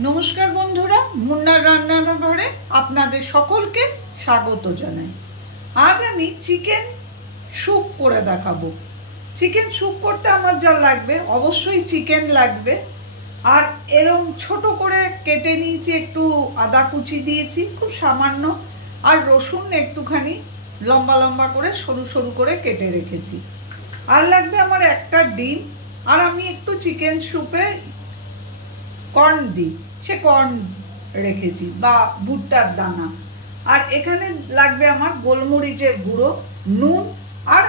নমস্কার বন্ধুরা, মুন্নার রান্নাঘরে আপনাদের সকলকে স্বাগত জানাই। আজ আমি চিকেন স্যুপ করে দেখাবো। চিকেন স্যুপ করতে আমার যা লাগবে, অবশ্যই চিকেন লাগবে। আর এরকম ছোট করে কেটে নিয়েছি, একটু আদা কুচি দিয়েছি খুব সামান্য, আর রসুন একটুখানি লম্বা লম্বা করে সরু সরু করে কেটে রেখেছি। আর লাগবে আমার একটা ডিম, আর আমি একটু চিকেন স্যুপে কর্ন দিই, সে কর্ন রেখেছি বা ভুট্টার দানা। আর এখানে লাগবে আমার গোলমরিচের গুঁড়ো, নুন আর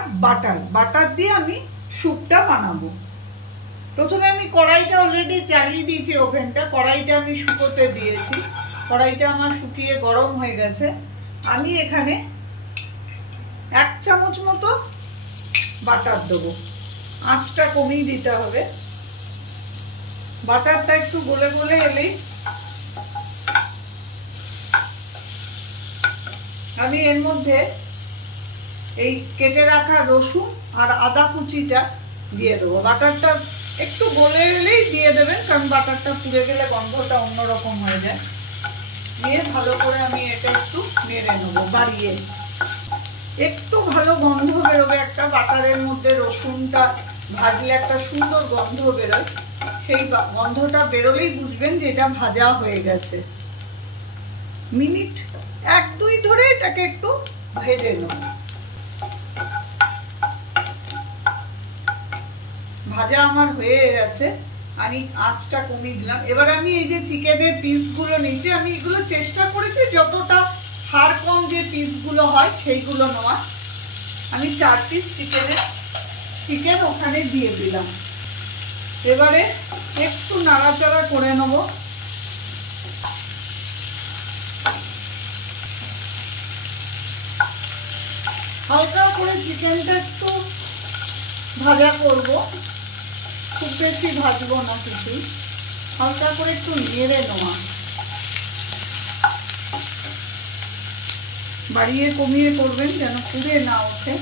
বাটার দিয়ে আমি স্যুপটা বানাবো। প্রথমে আমি কড়াইটা অলরেডি চালিয়ে দিয়েছি, ওভেনটা, কড়াইটা আমি শুকোতে দিয়েছি। কড়াইটা আমার শুকিয়ে গরম হয়ে গেছে। আমি এখানে 1 চামচ মতো বাটার দেবো। আঁচটা কমিয়ে দিতে হবে। বাটারটা একটু গলে গলে এলেই আমি এর মধ্যে এই কেটে রাখা রসুন আর আদা কুচিটা দিয়ে দেবো। বাটারটা একটু গলে এলেই দিয়ে দেবেন, কারণ বাটারটা পুড়ে গেলে গন্ধটা অন্যরকম হয়ে যায়। দিয়ে ভালো করে আমি এটা একটু নেড়ে নেবো বাড়িয়ে। একটু ভালো গন্ধ বেরোবে, একটা বাটারের মধ্যে রসুনটা ভাজলে একটা সুন্দর গন্ধ বেরোয়। সেই গন্ধটা বেরোলেই বুঝবেন যে এটা ভাজা হয়ে গেছে। মিনিট 1-2 ধরে এটাকে একটু ভেজে নেব। ভাজা আমার হয়ে গেছে, আমি আঁচটা কমিয়ে দিলাম। এবার আমি এই যে চিকেনের পিসগুলো নিয়েছি, আমি এগুলো চেষ্টা করেছি যতটা হাড় কম যে পিসগুলো হয় সেইগুলো নেওয়া। আমি 4 পিস চিকেন ওখানে দিয়ে দিলাম। এবারে একটু নাড়াচাড়া করে নেব। হালকা করে চিকেনটা একটু ভাজা করব, খুব বেশি ভাজবো না কিছু, হালকা করে একটু নেড়ে নেওয়া। বাড়িয়ে কমিয়ে করবেন যেন পুড়ে না ওঠে।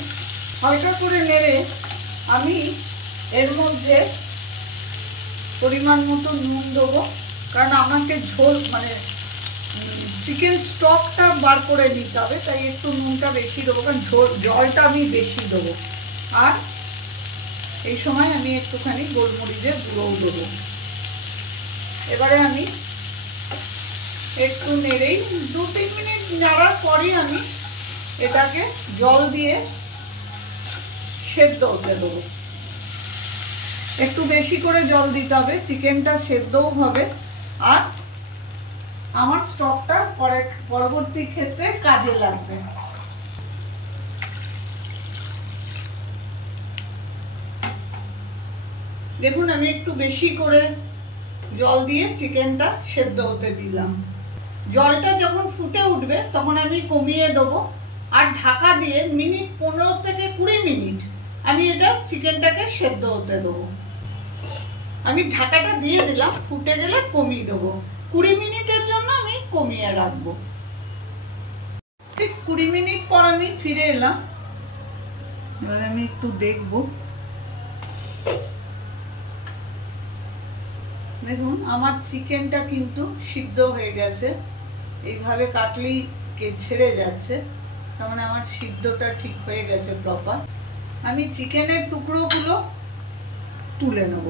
হালকা করে নেড়ে আমি এর মধ্যে পরিমাণ মতো নুন দেবো, কারণ আমাকে ঝোল মানে চিকেন স্টকটা বার করে নিতে হবে, তাই একটু নুনটা বেশি দেবো, কারণ জলটা আমি বেশি দেবো। আর এই সময় আমি একটুখানি গোলমরিচের গুঁড়োও দেবো। এবারে আমি একটু নেড়েই 2-3 মিনিট নাড়ার পরে আমি এটাকে জল দিয়ে সেদ্ধ হতে দেবো। একটু বেশি করে জল দিতে হবে, চিকেনটা সেদ্ধও হবে আর আমার স্টকটা পরবর্তী ক্ষেত্রে কাজে লাগবে। দেখুন, আমি একটু বেশি করে জল দিয়ে চিকেনটা সেদ্ধ হতে দিলাম। জলটা যখন ফুটে উঠবে তখন আমি কমিয়ে দেবো, আর ঢাকা দিয়ে মিনিট 15 থেকে 20 মিনিট আমি এটা চিকেনটাকে সেদ্ধ হতে দেবো। আমি ঢাকাটা দিয়ে দিলাম, ফুটে গেলে কমিয়ে দেবো। 20 মিনিটের জন্য আমি কমিয়ে রাখবো। ঠিক 20 মিনিট পর আমি ফিরে এলাম। এবার আমি একটু দেখবো। দেখুন, আমার চিকেনটা কিন্তু সিদ্ধ হয়ে গেছে। এইভাবে কাটলেই ছেড়ে যাচ্ছে, তার মানে আমার সিদ্ধটা ঠিক হয়ে গেছে প্রপার। আমি চিকেনের টুকরোগুলো তুলে নেব।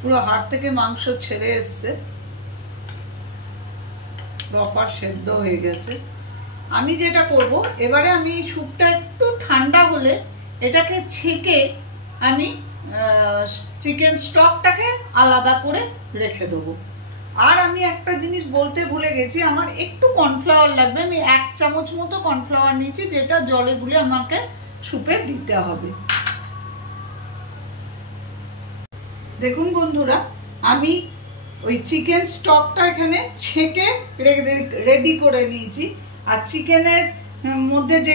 পুরো হাড় থেকে মাংস ছেড়ে এসছে, প্রপার সেদ্ধ হয়ে গেছে। আমি যেটা করব, এবারে আমি স্যুপটা একটু ঠান্ডা হলে এটাকে ছেঁকে আমি চিকেন স্টকটাকে আলাদা করে রেখে দেবো। আর আমি একটা জিনিস বলতে ভুলে গেছি, আমার একটু কর্নফ্লাওয়ার লাগবে। আমি 1 চামচ মতো কর্নফ্লাওয়ার নিয়েছি, যেটা জলে গুলে আমাকে স্যুপে দিতে হবে। দেখুন বন্ধুরা, আমি ওই চিকেন স্টকটা এখানে ছেঁকে রেডি করে নিয়েছি। আর চিকেনের মধ্যে যে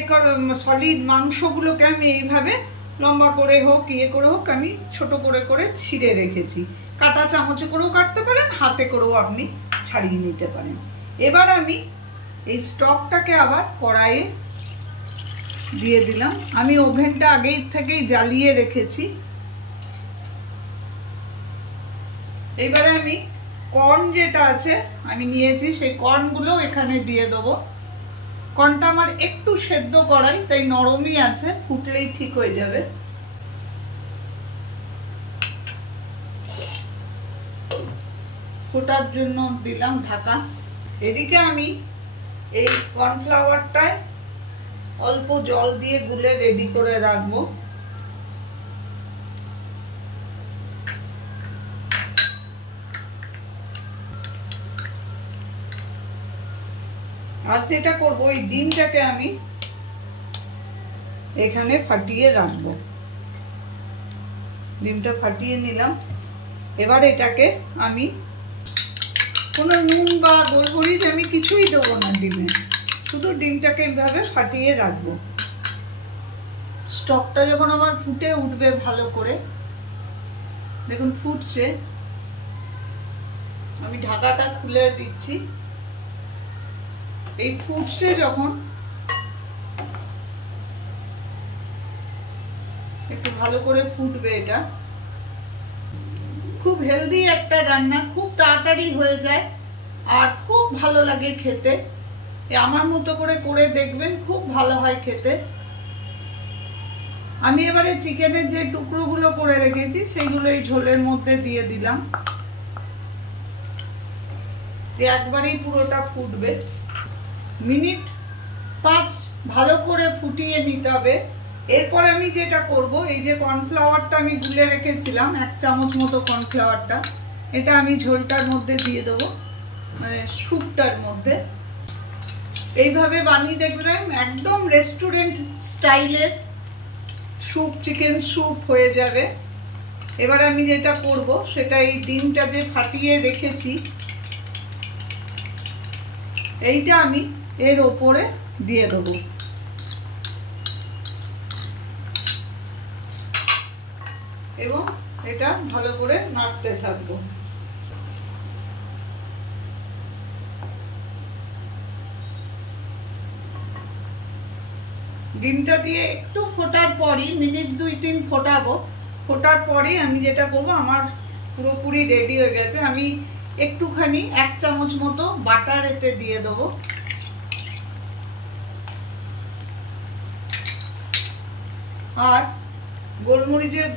সলিড মাংসগুলোকে আমি এইভাবে লম্বা করে হোক করে হোক আমি ছোট করে করে ছিঁড়ে রেখেছি। কাটা চামচে করেও কাটতে পারেন, হাতে করেও আপনি ছাড়িয়ে নিতে পারেন। এবার আমি এই স্টকটাকে আবার কড়াইয়ে দিয়ে দিলাম। আমি ওভেনটা আগেই থেকেই জ্বালিয়ে রেখেছি। এইবারে আমি কর্ন যেটা আছে আমি নিয়েছি সেই কর্নগুলো এখানে দিয়ে দেবো। কর্নটা আমার একটু সেদ্ধ করাই, তাই নরমই আছে, ফুটলেই ঠিক হয়ে যাবে। ফোটার জন্য দিলাম ঢাকা। এদিকে আমি এই কর্নফ্লাওয়ারটায় অল্প জল দিয়ে গুলে রেডি করে রাখবো। আর যেটা করবো, এই ডিমটাকে আমি এখানে ফাটিয়ে রাখবো। ডিমটা ফাটিয়ে নিলাম। এবার এটাকে আমি কোনো নুন বা গোলমরিচ আমি কিছুই দেবো না ডিমে, শুধু ডিমটাকে এইভাবে ফাটিয়ে রাখবো। স্টকটা যখন আমার ফুটে উঠবে ভালো করে, দেখুন ফুটছে, আমি ঢাকাটা খুলে দিচ্ছি। এই ফুটছে যখন, একটু ভালো করে ফুটবে। এটা খুব হেলদি একটা রান্না, খুব তাড়াতাড়ি হয়ে যায় আর খুব ভালো লাগে খেতে। আমার মতো করে দেখবেন, খুব ভালো হয় খেতে। আমি এবারে চিকেনের যে টুকরোগুলো করে রেখেছি সেইগুলো এই ঝোলের মধ্যে দিয়ে দিলাম। একবারেই পুরোটা ফুটবে, মিনিট 5 ভালো করে ফুটিয়ে নিতে হবে। এরপর আমি যেটা করব, এই যে কর্নফ্লাওয়ারটা আমি গুলে রেখেছিলাম 1 চামচ মতো কর্নফ্লাওয়ারটা, এটা আমি ঝোলটার মধ্যে দিয়ে দেবো, মানে স্যুপটার মধ্যে। এইভাবে বানিয়ে দেখবেন একদম রেস্টুরেন্ট স্টাইলের স্যুপ, চিকেন স্যুপ হয়ে যাবে। এবার আমি যেটা করব সেটা এই ডিমটা যে ফাটিয়ে রেখেছি এইটা আমি এর ওপরে দিয়ে দেবো। এবং এটা ভালো করে নাড়তে থাকবো। ডিমটা দিয়ে একটু ফোটার পরই, মিনিট 2-3 ফোটাবো। ফোটার পরে আমি যেটা করব, আমার পুরোপুরি রেডি হয়ে গেছে। আমি একটুখানি 1 চামচ মতো বাটার এতে দিয়ে দেবো। আর গোলমরিচের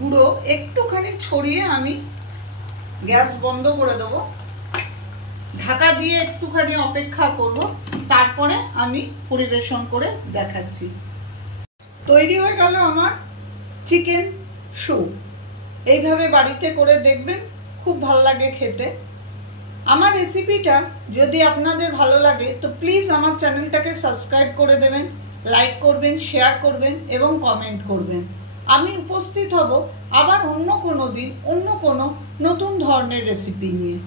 গুঁড়ো একটুখানি ছড়িয়ে আমি গ্যাস বন্ধ করে দেবো। ঢাকা দিয়ে একটুখানি অপেক্ষা করব, তারপরে আমি পরিবেশন করে দেখাচ্ছি। তৈরি হয়ে গেল আমার চিকেন স্যুপ। এইভাবে বাড়িতে করে দেখবেন, খুব ভালো লাগে খেতে। আমার রেসিপিটা যদি আপনাদের ভালো লাগে তো প্লিজ আমার চ্যানেলটাকে সাবস্ক্রাইব করে দেবেন, লাইক করবেন, শেয়ার করবেন এবং কমেন্ট করবেন। আমি উপস্থিত হব আবার অন্য কোনো দিন অন্য কোনো নতুন ধরনের রেসিপি নিয়ে।